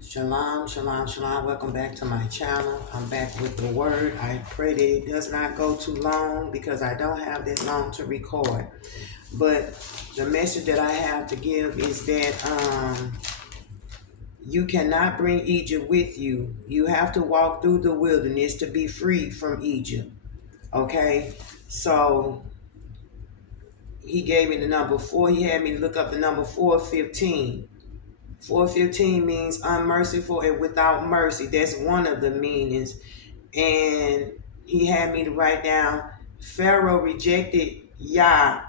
Shalom, shalom, shalom. Welcome back to my channel. I'm back with the word. I pray that it does not go too long because I don't have that long to record. But the message that I have to give is that you cannot bring Egypt with you. You have to walk through the wilderness to be free from Egypt. Okay? So he gave me the number 4. He had me look up the number 415. 415 means unmerciful and without mercy. That's one of the meanings. And he had me to write down Pharaoh rejected Yah,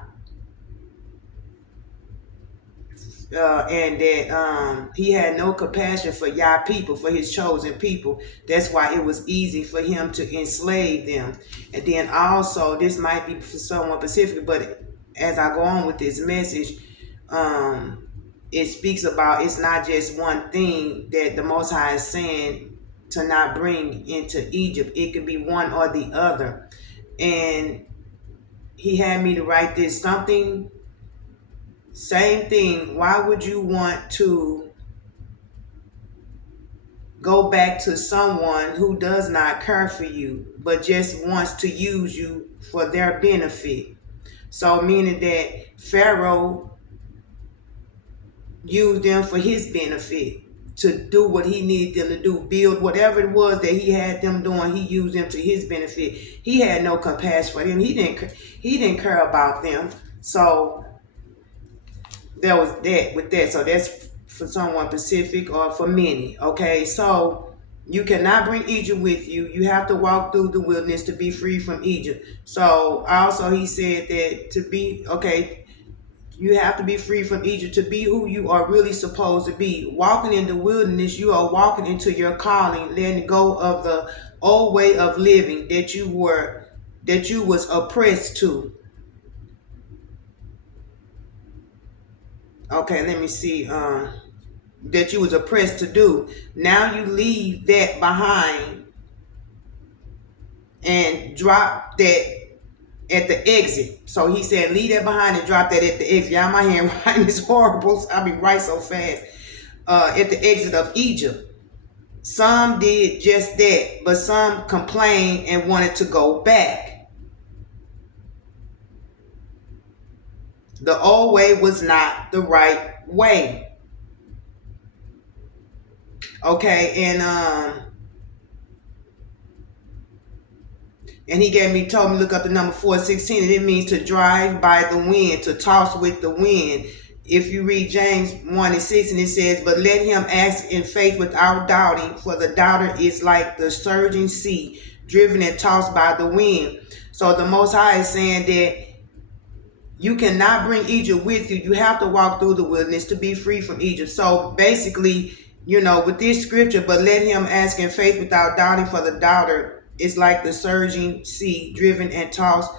and that he had no compassion for Yah people, for his chosen people. That's why it was easy for him to enslave them. And then also, this might be for someone specific, but as I go on with this message, it speaks about it's not just one thing that the Most High is saying to not bring into Egypt. It could be one or the other. And he had me to write this something, same thing. Why would you want to go back to someone who does not care for you, but just wants to use you for their benefit? So meaning that Pharaoh used them for his benefit, to do what he needed them to do, build whatever it was that he had them doing. He used them to his benefit. He had no compassion for them. He didn't care about them. So there was that with that. So that's for someone specific or for many. Okay, so you cannot bring Egypt with you. You have to walk through the wilderness to be free from Egypt. So also he said that to be, okay, you have to be free from Egypt to be who you are really supposed to be. Walking in the wilderness, you are walking into your calling, letting go of the old way of living that you was oppressed to. Okay, let me see. That you was oppressed to do. Now you leave that behind and drop that at the exit. So he said, leave that behind and drop that at the exit. Y'all, my handwriting is horrible. I be writing so fast. At the exit of Egypt. Some did just that, but some complained and wanted to go back. The old way was not the right way. Okay, and he told me look up the number 416, and it means to drive by the wind, to toss with the wind. If you read James 1:6, and it says, but let him ask in faith without doubting, for the doubter is like the surging sea, driven and tossed by the wind. So the Most High is saying that you cannot bring Egypt with you. You have to walk through the wilderness to be free from Egypt. So basically, with this scripture, but let him ask in faith without doubting, for the doubter is like the surging sea, driven and tossed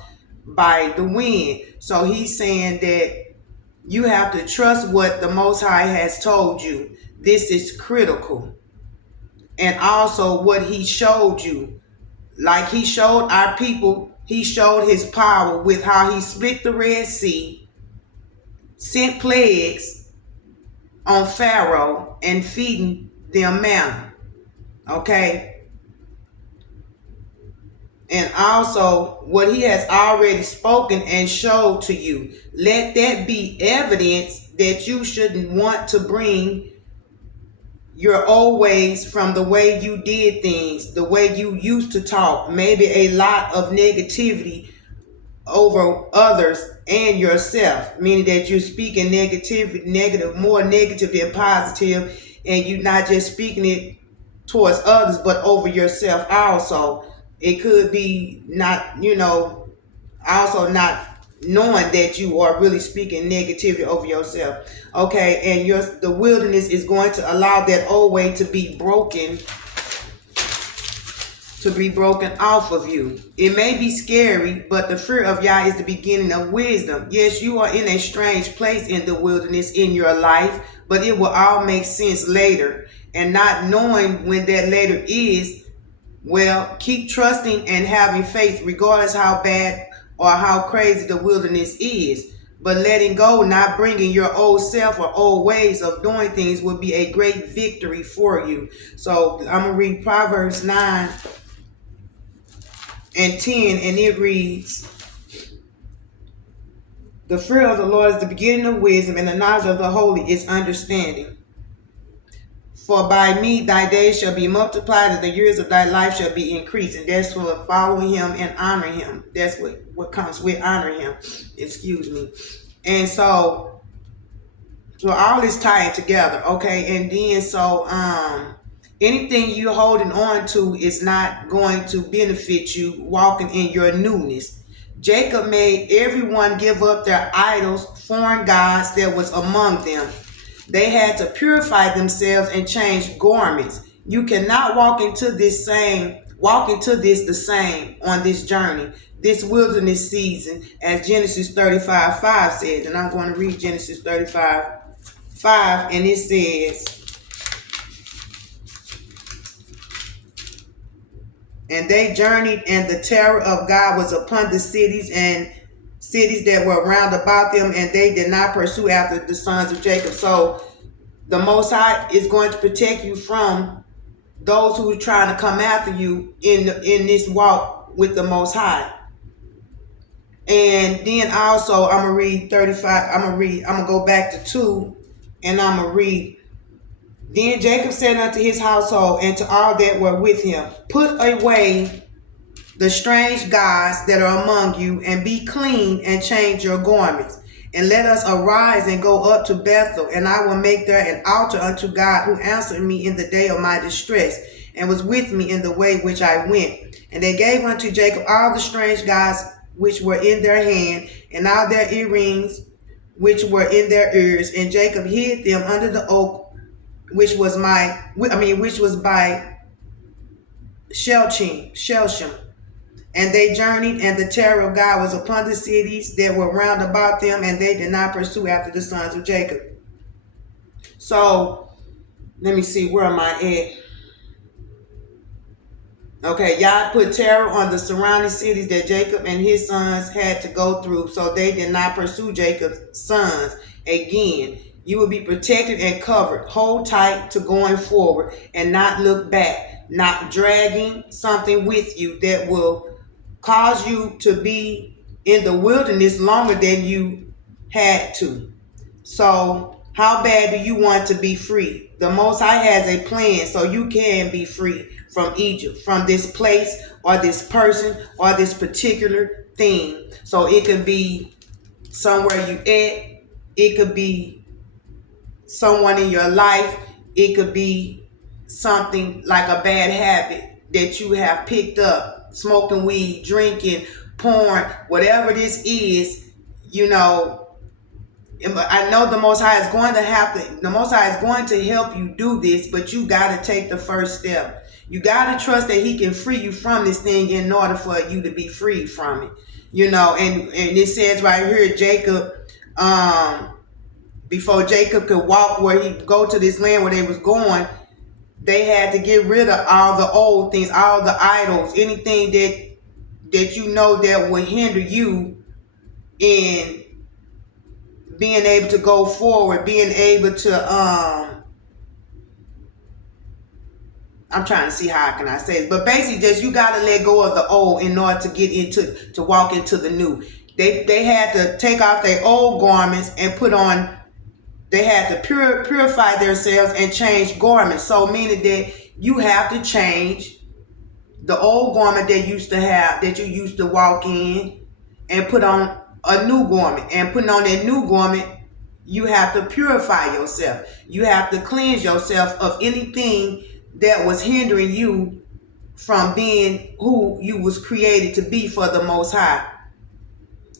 by the wind. So he's saying that you have to trust what the Most High has told you. This is critical. And also what he showed you. Like he showed our people, he showed his power with how he split the Red Sea, sent plagues on Pharaoh, and feeding them manna. Okay? And also what he has already spoken and showed to you. Let that be evidence that you shouldn't want to bring your old ways from the way you did things, the way you used to talk, maybe a lot of negativity over others and yourself, meaning that you're speaking more negative than positive, and you're not just speaking it towards others, but over yourself also. It could be not, also not knowing that you are really speaking negativity over yourself. Okay, and the wilderness is going to allow that old way to be broken off of you. It may be scary, but the fear of Yah is the beginning of wisdom. Yes, you are in a strange place in the wilderness in your life, but it will all make sense later. And not knowing when that later is, well, keep trusting and having faith regardless how bad or how crazy the wilderness is. But letting go, not bringing your old self or old ways of doing things will be a great victory for you. So I'm going to read Proverbs 9 and 10, and it reads, the fear of the Lord is the beginning of wisdom, and the knowledge of the holy is understanding. For by me thy days shall be multiplied, and the years of thy life shall be increased. And that's for following him and honoring him. That's what comes with honoring him. Excuse me. And so all is tied together, okay? And then anything you're holding on to is not going to benefit you walking in your newness. Jacob made everyone give up their idols, foreign gods that was among them. They had to purify themselves and change garments. You cannot walk into this the same on this journey, this wilderness season, as Genesis 35:5 says. And I'm going to read Genesis 35:5, and it says, and they journeyed, and the terror of God was upon the cities that were round about them, and they did not pursue after the sons of Jacob. So the Most High is going to protect you from those who are trying to come after you in this walk with the Most High. And then also I'm gonna read 35. I'm gonna go back to 2, and I'm gonna read. Then Jacob said unto his household and to all that were with him, put away the strange gods that are among you, and be clean, and change your garments. And let us arise and go up to Bethel, and I will make there an altar unto God, who answered me in the day of my distress, and was with me in the way which I went. And they gave unto Jacob all the strange gods which were in their hand, and all their earrings which were in their ears. And Jacob hid them under the oak, which was by Shelsham. And they journeyed, and the terror of God was upon the cities that were round about them, and they did not pursue after the sons of Jacob. So, let me see, where am I at? Okay, Yah put terror on the surrounding cities that Jacob and his sons had to go through, so they did not pursue Jacob's sons again. You will be protected and covered. Hold tight to going forward and not look back, not dragging something with you that will cause you to be in the wilderness longer than you had to. So how bad do you want to be free? The Most High has a plan so you can be free from Egypt, from this place or this person or this particular thing. So it could be somewhere you at. It could be someone in your life. It could be something like a bad habit that you have picked up. Smoking weed, drinking, porn, whatever this is, I know the Most High is going to help you do this, but you got to take the first step. You got to trust that he can free you from this thing in order for you to be free from it. And it says right here, Jacob, before Jacob could walk where he go to this land where they was going, they had to get rid of all the old things, all the idols, anything that you know that would hinder you in being able to go forward, being able to I'm trying to see how can I say it, but basically just you got to let go of the old in order to get to walk into the new. They had to take off their old garments and put on. They had to purify themselves and change garments. So meaning that you have to change the old garment that you used to walk in, and put on a new garment. And putting on that new garment, you have to purify yourself. You have to cleanse yourself of anything that was hindering you from being who you was created to be for the Most High.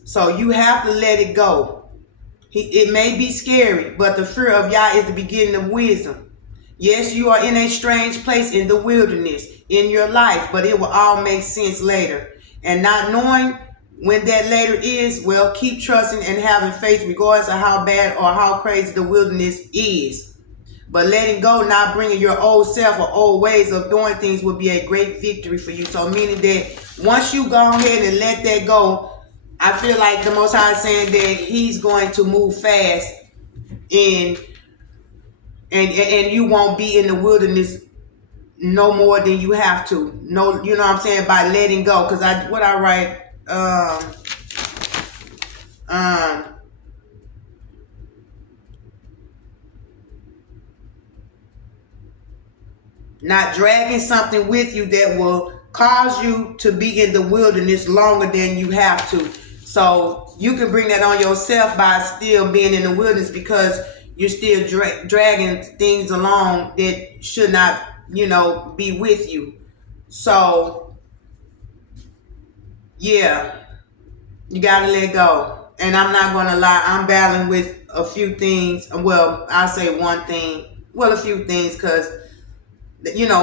So you have to let it go. It may be scary, but the fear of Yah is the beginning of wisdom. Yes, you are in a strange place in the wilderness in your life, but it will all make sense later. And not knowing when that later is, well, keep trusting and having faith regardless of how bad or how crazy the wilderness is. But letting go, not bringing your old self or old ways of doing things will be a great victory for you. So meaning that once you go ahead and let that go, I feel like the Most High is saying that He's going to move fast, and and you won't be in the wilderness no more than you have to. No, you know what I'm saying, by letting go. Because I write, um not dragging something with you that will cause you to be in the wilderness longer than you have to. So you can bring that on yourself by still being in the wilderness, because you're still dragging things along that should not, be with you. So yeah, you gotta let go. And I'm not gonna lie, I'm battling with a few things. Well, I'll say one thing. Well, a few things, because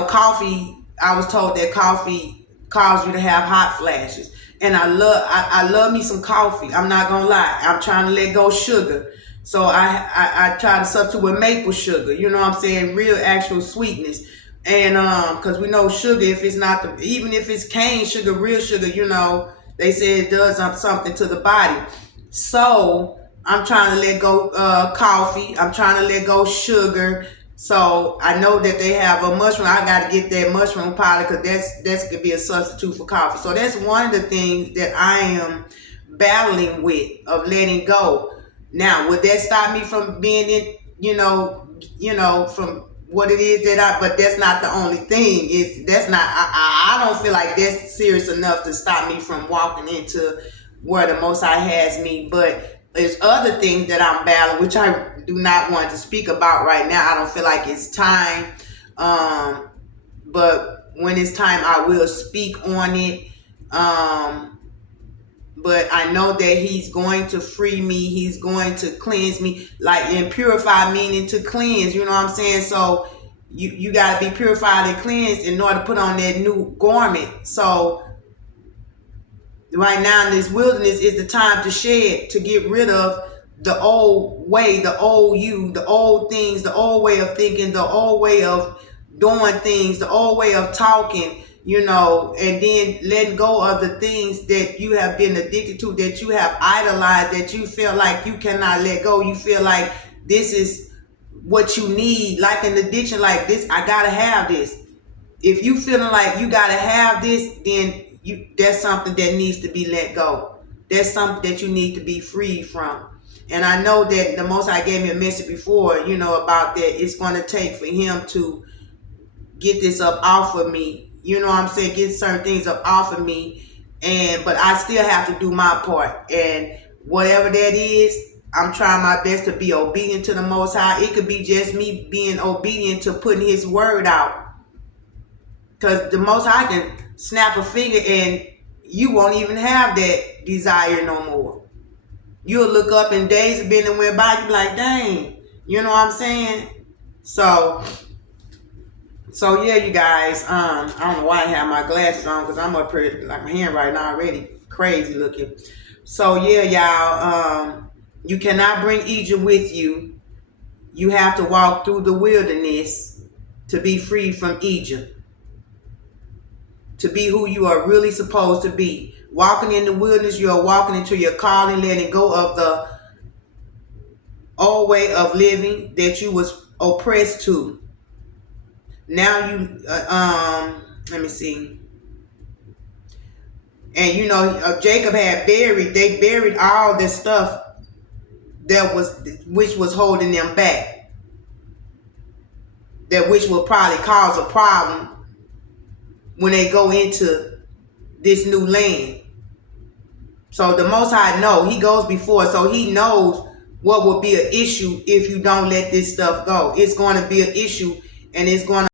coffee, I was told that coffee causes you to have hot flashes. And I love me some coffee. I'm not gonna lie. I'm trying to let go sugar. So I try to substitute with maple sugar. You know what I'm saying? Real actual sweetness. And because we know sugar, if it's not even if it's cane sugar, real sugar, they say it does something to the body. So I'm trying to let go coffee. I'm trying to let go sugar. So I know that they have a mushroom. I got to get that mushroom powder, because that's could be a substitute for coffee. So that's one of the things that I am battling with, of letting go. Now, would that stop me from being in, from what it is but that's not the only thing. I don't feel like that's serious enough to stop me from walking into where the Most High has me. But there's other things that I'm battling, which I do not want to speak about right now. I don't feel like it's time. But when it's time, I will speak on it. But I know that He's going to free me. He's going to cleanse me, and purify, meaning to cleanse. You know what I'm saying? So you got to be purified and cleansed in order to put on that new garment. So right now in this wilderness is the time to shed, to get rid of the old way, the old you, the old things, the old way of thinking, the old way of doing things, the old way of talking, and then letting go of the things that you have been addicted to, that you have idolized, that you feel like you cannot let go. You feel like this is what you need, like an addiction, like this, I gotta have this. If you feeling like you gotta have this, then that's something that needs to be let go. That's something that you need to be freed from. And I know that the Most High gave me a message before, about that. It's going to take for Him to get this up off of me. You know what I'm saying? Get certain things up off of me. But I still have to do my part. And whatever that is, I'm trying my best to be obedient to the Most High. It could be just me being obedient to putting His word out. Because the Most High can snap a finger and you won't even have that desire no more. You'll look up and days have been and went by, you be like, dang. You know what I'm saying? So yeah, you guys. I don't know why I have my glasses on, because I'm up here like my handwriting already crazy looking. So yeah, y'all. You cannot bring Egypt with you. You have to walk through the wilderness to be free from Egypt. To be who you are really supposed to be. Walking in the wilderness, you are walking into your calling, letting go of the old way of living that you was oppressed to. Now you, let me see. And Jacob had they buried all this stuff which was holding them back. That which will probably cause a problem when they go into this new land. So the Most High He goes before, so He knows what will be an issue if you don't let this stuff go. It's going to be an issue, and it's going to